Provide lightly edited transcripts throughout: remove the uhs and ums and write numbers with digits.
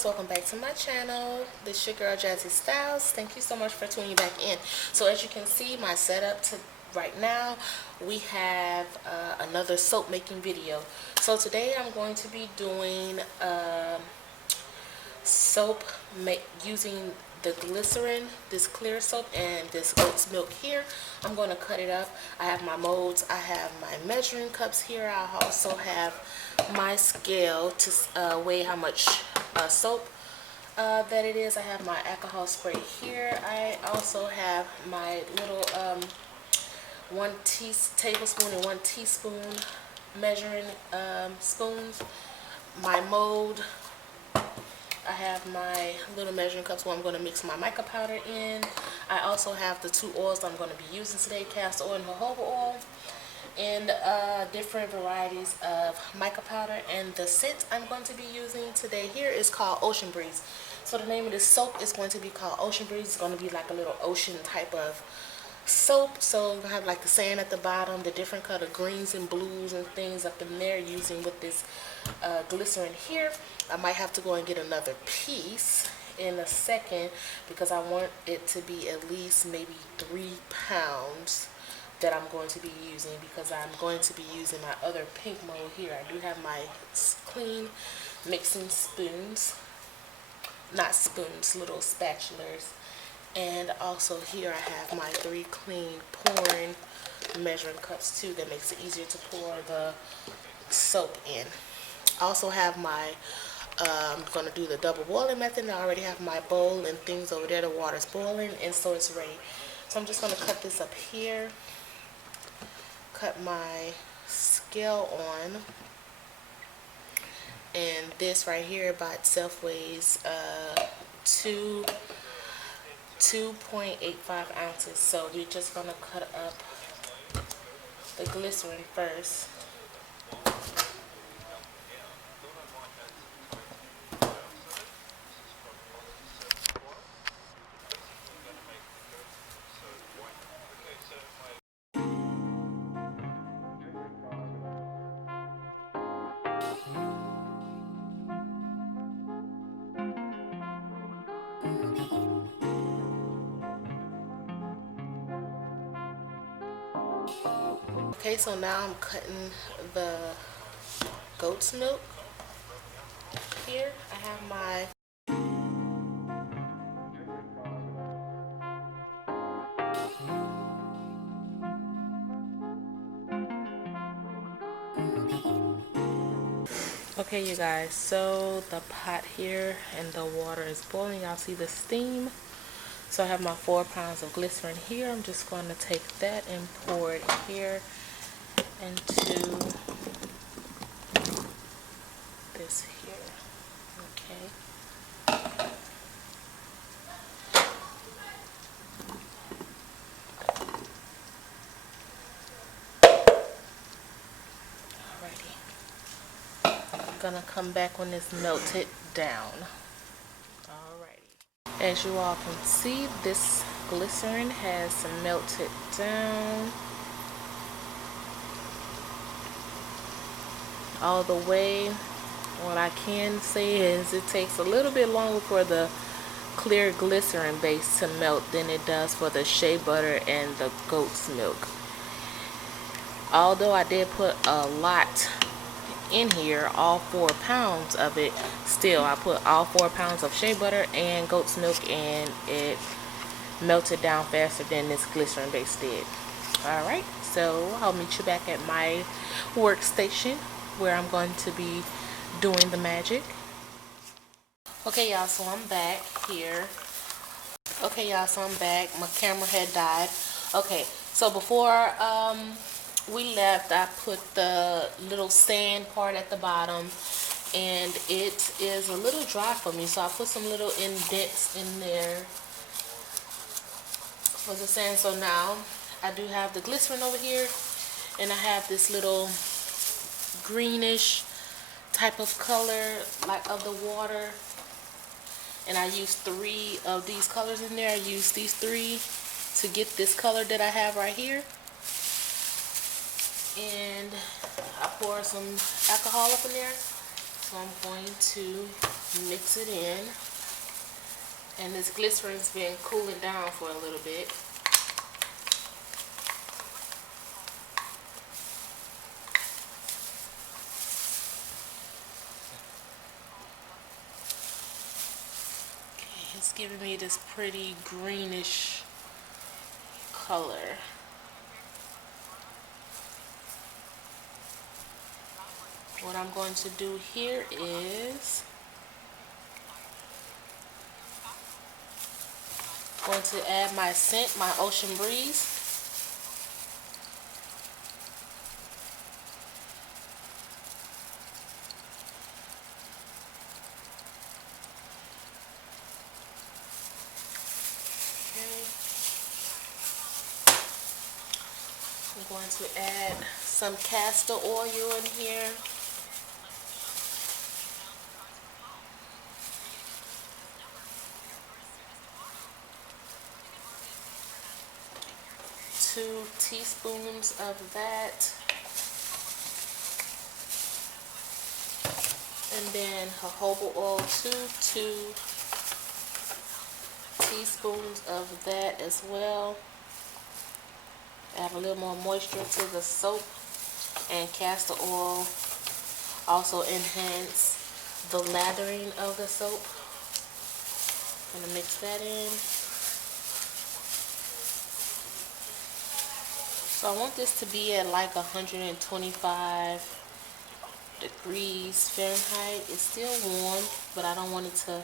guys, welcome back to my channel. This is your girl Jazzy Styles. Thank you so much for tuning back in. So as you can see, my setup to right now, we have another soap making video. So today I'm going to be doing soap using the glycerin, this clear soap, and this goat's milk here. I'm going to cut it up. I have my molds, I have my measuring cups here. I also have my scale to weigh how much soap that it is. I have my alcohol spray here. I also have my little 1 tablespoon and 1 teaspoon measuring spoons, my mold. I have my little measuring cups where I'm going to mix my mica powder in. I also have the 2 oils I'm going to be using today, castor oil and jojoba oil, and different varieties of mica powder. And the scent I'm going to be using today here is called Ocean Breeze. So the name of this soap is going to be called Ocean Breeze. It's going to be like a little ocean type of soap. So I'm gonna have like the sand at the bottom, the different color greens and blues and things up in there, using with this glycerin here. I might have to go and get another piece in a second because I want it to be at least maybe 3 pounds that I'm going to be using, because I'm going to be using my other pink mold here. I do have my clean mixing spoons, not spoons, little spatulas. And also here I have my 3 clean pouring measuring cups too. That makes it easier to pour the soap in. I also have my, I'm going to do the double boiling method. I already have my bowl and things over there. The water's boiling and so it's ready. So I'm just going to cut this up here. Cut my scale on. And this right here by itself weighs 2.85 ounces. So we're just gonna cut up the glycerin first. Okay, so now I'm cutting the goat's milk. Here I have my okay, you guys, so the pot here and the water is boiling. Y'all see the steam? So I have my 4 pounds of glycerin here. I'm just going to take that and pour it here into this here. Okay. Alrighty. I'm gonna come back when it's melted down. Alrighty. As you all can see, this glycerin has melted down all the way. What I can say is it takes a little bit longer for the clear glycerin base to melt than it does for the shea butter and the goat's milk. Although I did put a lot in here, all 4 pounds of it, still I put all 4 pounds of shea butter and goat's milk, and it melted down faster than this glycerin base did. Alright, so I'll meet you back at my workstation where I'm going to be doing the magic. Okay y'all, so I'm back here. Okay y'all, so I'm back. My camera had died. Okay, so before we left, I put the little sand part at the bottom, and it is a little dry for me, so I put some little indents in there for the sand. So now I do have the glycerin over here, and I have this little greenish type of color, like of the water, and I used 3 of these colors in there. I used these 3 to get this color that I have right here, and I pour some alcohol up in there So I'm going to mix it in. And this glycerin's been cooling down for a little bit. Okay, it's giving me this pretty greenish color. What I'm going to do here is going to add my scent, my Ocean Breeze. Okay. I'm going to add some castor oil in here. Two teaspoons of that. And then jojoba oil, two teaspoons of that as well. Add a little more moisture to the soap, and castor oil also enhance the lathering of the soap. I'm gonna mix that in. So I want this to be at like 125 degrees Fahrenheit. It's still warm, but I don't want it to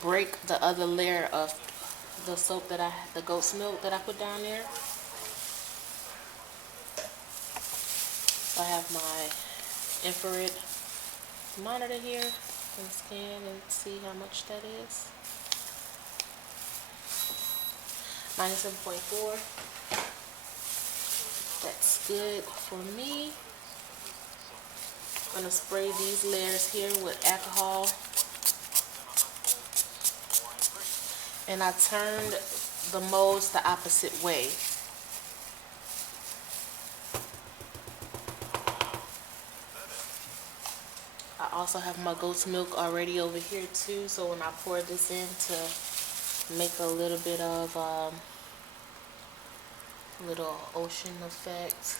break the other layer of the soap that the goat's milk that I put down there. So I have my infrared monitor here and scan and see how much that is. 97.4. That's good for me. I'm going to spray these layers here with alcohol. And I turned the molds the opposite way. I also have my goat's milk already over here too, so when I pour this in to make a little bit of little ocean effect.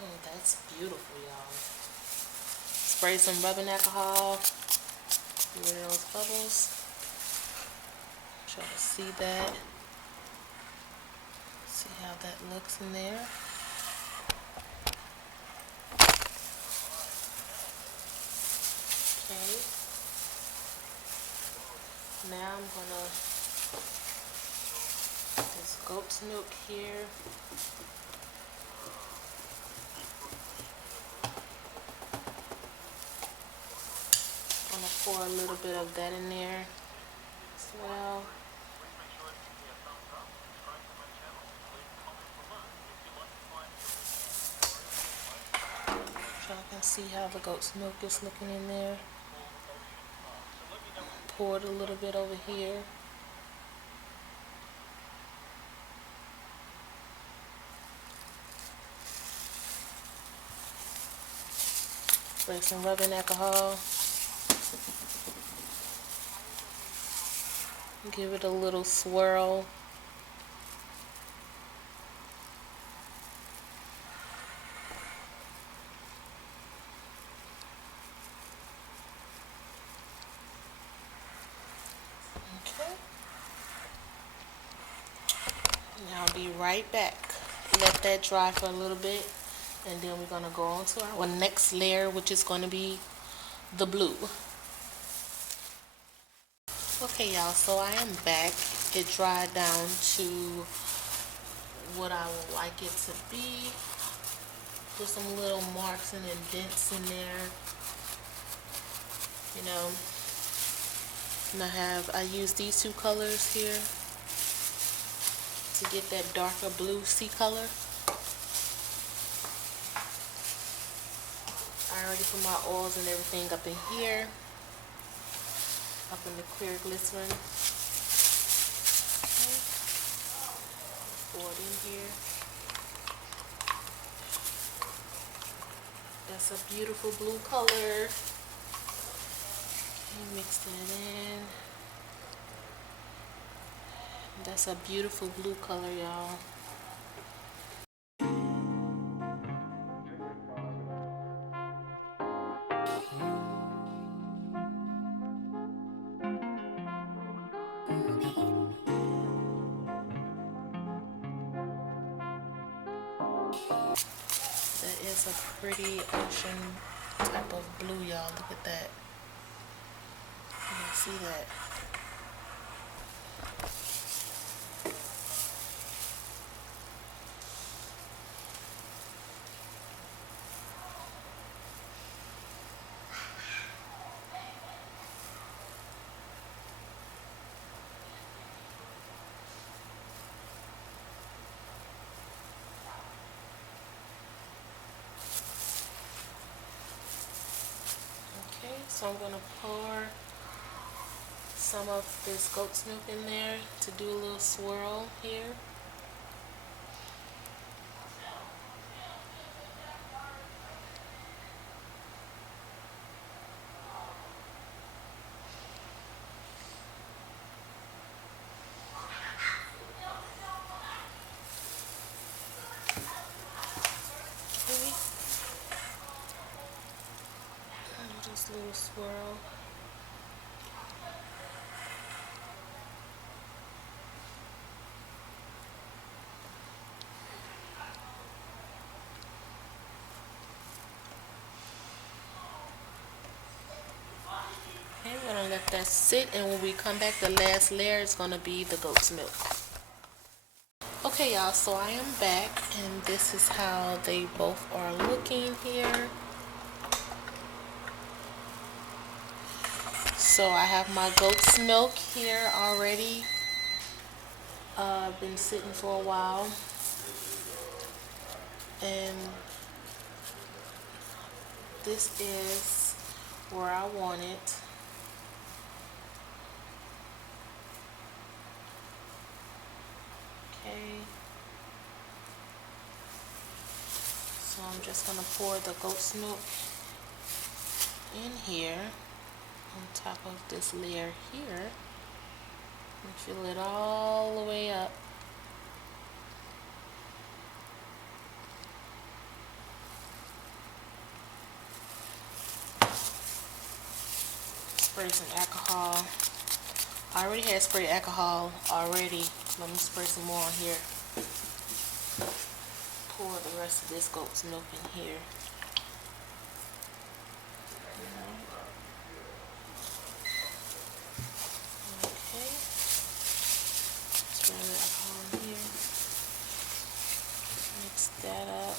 Oh, that's beautiful, y'all. Spray some rubbing alcohol. Get rid of those bubbles. Try to see that. See how that looks in there. Okay. Now I'm gonna this goat's milk here. I'm gonna pour a little bit of that in there as well. So I can see how the goat's milk is looking in there. Pour it a little bit over here. Spray some rubbing alcohol. Give it a little swirl. Okay. Now I'll be right back. Let that dry for a little bit, and then we're going to go on to our next layer, which is going to be the blue. Okay, y'all, so I am back. It dried down to what I would like it to be. Put some little marks and indents in there. You know, and I use these two colors here to get that darker blue sea color. I already put my oils and everything up in here, up in the clear glycerin. Okay. Pour it in here. That's a beautiful blue color. Okay, mix that in. That's a beautiful blue color, y'all. That is a pretty ocean type of blue, y'all. Look at that. You can see that. Okay, so I'm gonna pour some of this goat's milk in there to do a little swirl here. Okay, just a little swirl. Okay, we're gonna let that sit, and when we come back, the last layer is gonna be the goat's milk. Okay, y'all, so I am back, and this is how they both are looking here. So I have my goat's milk here already. Been sitting for a while, and this is where I want it. Okay, so I'm just gonna pour the goat's milk in here on top of this layer here and fill it all the way up. Spray some alcohol. I already had sprayed alcohol already. Let me spray some more on here. Pour the rest of this goat's milk in here. Okay. Spray the alcohol in here. Mix that up.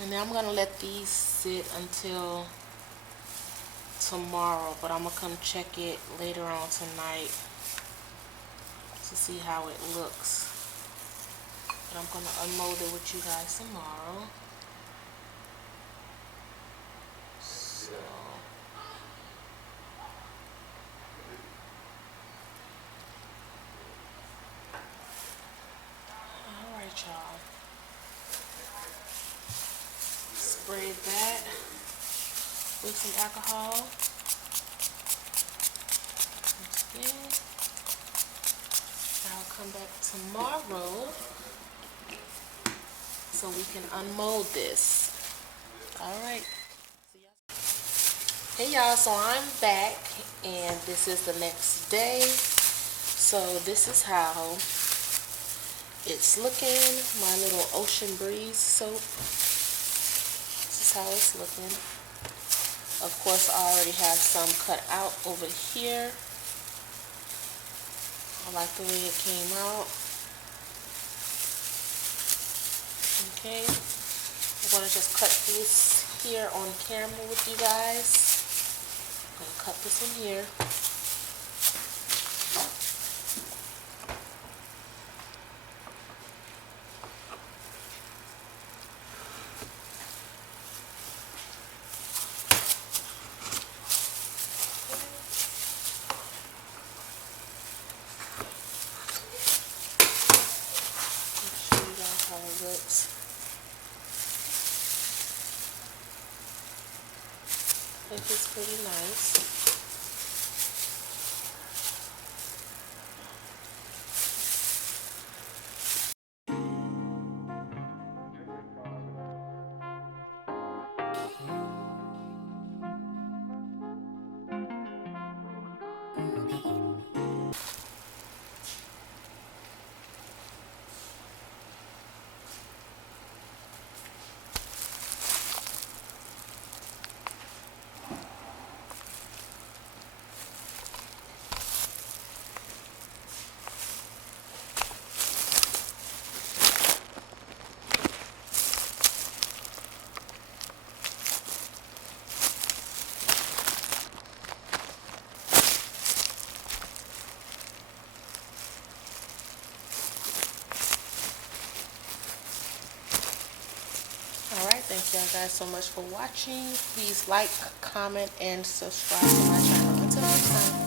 And now I'm gonna let these sit until tomorrow, but I'm gonna come check it later on tonight to see how it looks. But I'm gonna unmold it with you guys tomorrow. So alright, y'all. Spray that with some alcohol. Okay. I'll come back tomorrow so we can unmold this. Alright. Hey y'all, so I'm back and this is the next day. So this is how it's looking. My little Ocean Breeze soap. This is how it's looking. Of course, I already have some cut out over here. I like the way it came out. Okay, I'm going to just cut this here on camera with you guys. I'm going to cut this in here. is pretty nice. Alright, thank y'all guys so much for watching. Please like, comment, and subscribe to my channel. Until next time.